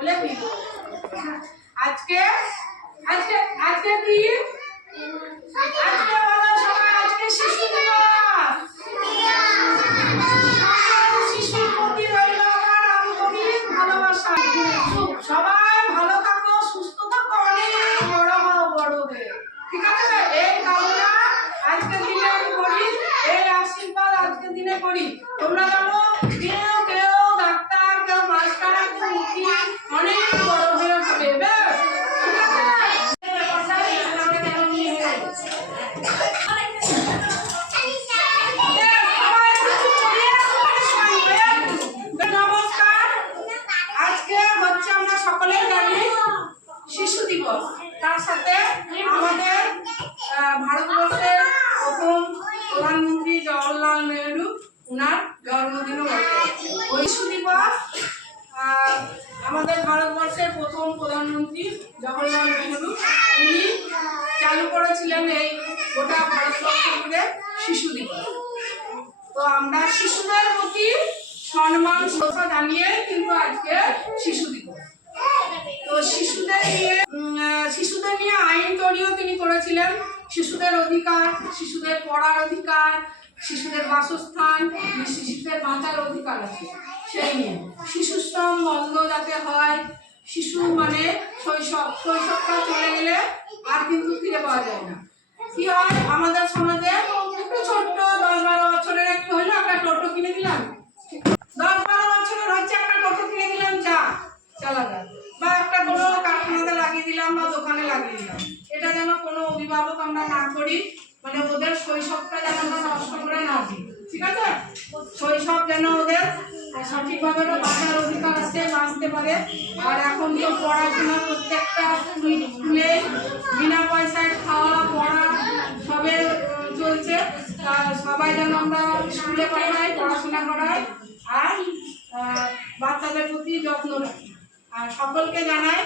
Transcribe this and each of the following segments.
বলে দিব। আজকে আজকে আজকে কি আজকে বলো সবাই, আজকে শিশু দিবস। শিশুর প্রতি রইল আমার আন্তরিক ভালোবাসা। সবাই ভালো থাকো, সুস্থ থাকো, অনেক বড় হও, বড় হয়ে, ঠিক আছে? এই কামনা আজকের দিনে আমি করি, এই আশীর্বাদ আজকের দিনে করি। তোমরা জানো কেউ কেউ ডাক্তার, কেউ মাস্টার, কেউ উকিল, অনেক বড় হয়ে হবে, বেশ, ঠিক আছে? নমস্কার। আজকে হচ্ছে আমরা সকলেই জানি শিশু দিবস। তার সাথে আমাদের ভারতবর্ষের প্রথম প্রধানমন্ত্রী জওহরলাল নেহরু, ওনার জন্মদিনও বটে। ওই শিশু দিবস আমাদের ভারতবর্ষের প্রথম প্রধানমন্ত্রী জওহরলাল নেহরু উনি চালু করেছিলেন এই গোটা ভারতবর্ষ জুড়ে শিশু দিবস। তো আমরা শিশুদের প্রতি সম্মান শ্রদ্ধা জানিয়ে কিন্তু আজকে শিশু দিবস। তো শিশুদের নিয়ে আইন তৈরিও তিনি করেছিলেন। শিশুদের অধিকার, শিশুদের পড়ার অধিকার, শিশুদের বাসস্থান, শিশুদের বাঁচার অধিকার আছে সেই নিয়ে। শিশু শ্রম বন্ধ যাতে হয়, শিশু মানে শৈশবটা চলে গেলে আর কিন্তু ফিরে পাওয়া যায় না। কি হয় আমাদের সমাজে, একটু ছোট্ট 10-12 বছরের একটু হইলো একটা টোটো কিনে দিলাম, 10-12 বছরের হচ্ছে একটা টোটো কিনে দিলাম, যা চালা যায়, বা একটা কোনো কারখানাতে লাগিয়ে দিলাম বা দোকানে লাগিয়ে দিলাম। এটা যেন কোনো অভিভাবক আমরা না করি, মানে ওদের শৈশবটা যেন আমরা নষ্ট করে না দিই, ঠিক আছে? শৈশব যেন ওদের সঠিকভাবে বাঁচার অধিকার আছে, বাঁচতে পারে। আর এখন তো পড়াশোনা প্রত্যেকটা স্কুলে বিনা পয়সায় খাওয়া পড়া সবে চলছে। সবাই যেন আমরা স্কুলে পাঠাই, পড়াশোনা করাই, আর বাচ্চাদের প্রতি যত্ন রাখি। আর সকলকে জানাই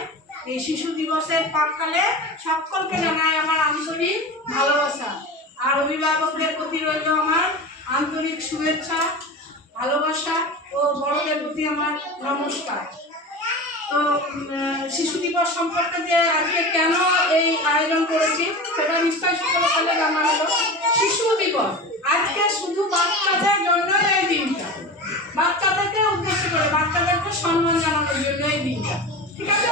এই শিশু দিবসের প্রাক্কালে সকলকে জানাই আমার আন্তরিক ভালোবাসা। আর অভিভাবকদের প্রতি রইল আমার আন্তরিক শুভেচ্ছা, ভালোবাসা ও বড়দের প্রতি আমার নমস্কার। তো শিশু দিবস সম্পর্কে যে আজকে কেন এই আয়োজন করেছি সেটা নিশ্চয়ই সকলের কাছে জানা হলো। শিশু দিবস আজকে শুধু বাচ্চাদের জন্য এই দিনটা, বাচ্চাদেরকে উদ্দেশ্য করে, বাচ্চাদেরকে সম্মান জানানোর জন্য এই দিনটা, ঠিক আছে?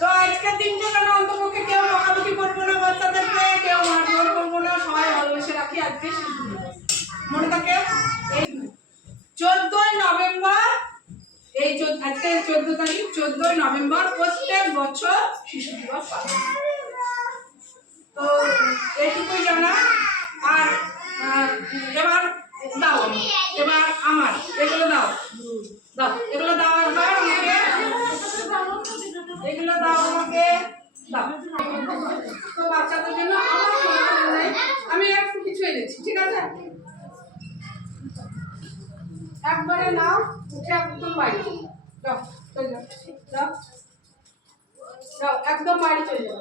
তো আজকের দিনটা কেন অন্তপক্ষে কেউ বকাবকি করবো না, বাচ্চাদেরকে কেউ মারধর করবো না, সবাই ভালোবেসে রাখি। আজকে শিশু দিবস মনে থাকে এই 14ই নভেম্বর, এই আজকে 14 তারিখ, 14ই নভেম্বর প্রত্যেক বছর শিশু দিবস পালন। তো এইটুকুই জানা। আর এবার দাও, এবার আমার এগুলো দাও, দাও এগুলো দাও, এবার আমাকে এগুলো দাও, আমাকে দাও। তো বাচ্চাদের জন্য আমার আমি একটু কিছু এনেছি, ঠিক আছে? একবারে নাও, উঠে একদম বাড়ি যাও, চলে যাও, যাও যাও, একদম বাড়ি চলে যাও।